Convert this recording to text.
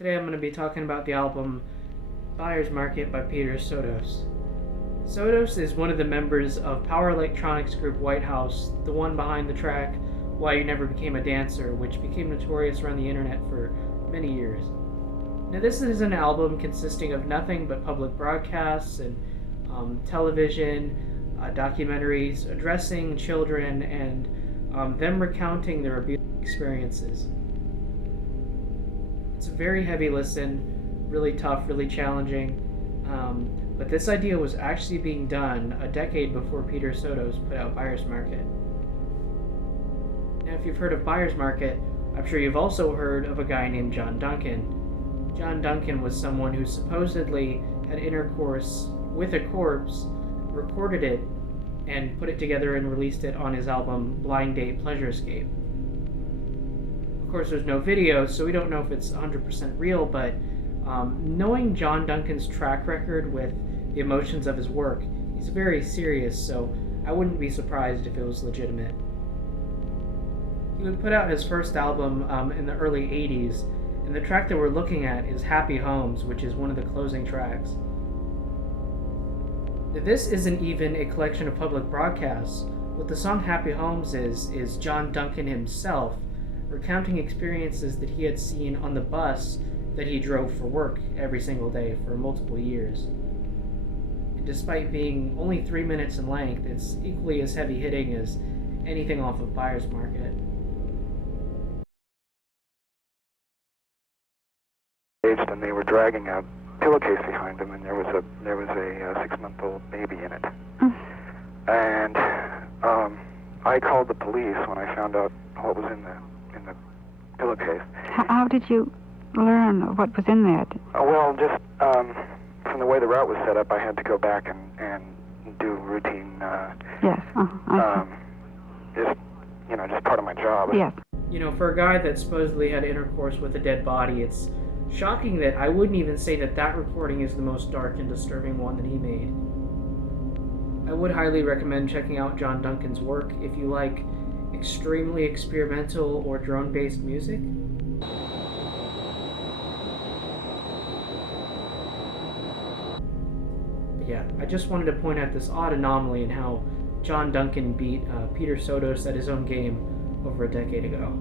Today I'm going to be talking about the album Buyer's Market by Peter Sotos. Sotos is one of the members of power electronics group Whitehouse, the one behind the track Why You Never Became a Dancer, which became notorious around the internet for many years. Now this is an album consisting of nothing but public broadcasts and television, documentaries addressing children and them recounting their abuse experiences. It's a very heavy listen, really tough, really challenging, but this idea was actually being done a decade before Peter Sotos put out Buyer's Market. Now if you've heard of Buyer's Market, I'm sure you've also heard of a guy named John Duncan. John Duncan was someone who supposedly had intercourse with a corpse, recorded it, and put it together and released it on his album Blind Date Pleasure Escape. Of course, there's no video, so we don't know if it's 100% real, but knowing John Duncan's track record with the emotions of his work, he's very serious, so I wouldn't be surprised if it was legitimate. He would put out his first album in the early 80s, and the track that we're looking at is Happy Homes, which is one of the closing tracks. This isn't even a collection of public broadcasts. What the song Happy Homes is John Duncan himself recounting experiences that he had seen on the bus that he drove for work every single day for multiple years. And despite being only 3 minutes in length, it's equally as heavy-hitting as anything off of Buyer's Market. And they were dragging a pillowcase behind them, and there was a 6-month-old baby in it. And I called the police when I found out what was in the pillowcase. How did you learn what was in there? Well, just from the way the route was set up, I had to go back and do routine. Yes. Just part of my job. Yes. You know, for a guy that supposedly had intercourse with a dead body, it's shocking that I wouldn't even say that recording is the most dark and disturbing one that he made. I would highly recommend checking out John Duncan's work if you like extremely experimental or drone-based music. But yeah, I just wanted to point out this odd anomaly in how John Duncan beat Peter Sotos at his own game over a decade ago.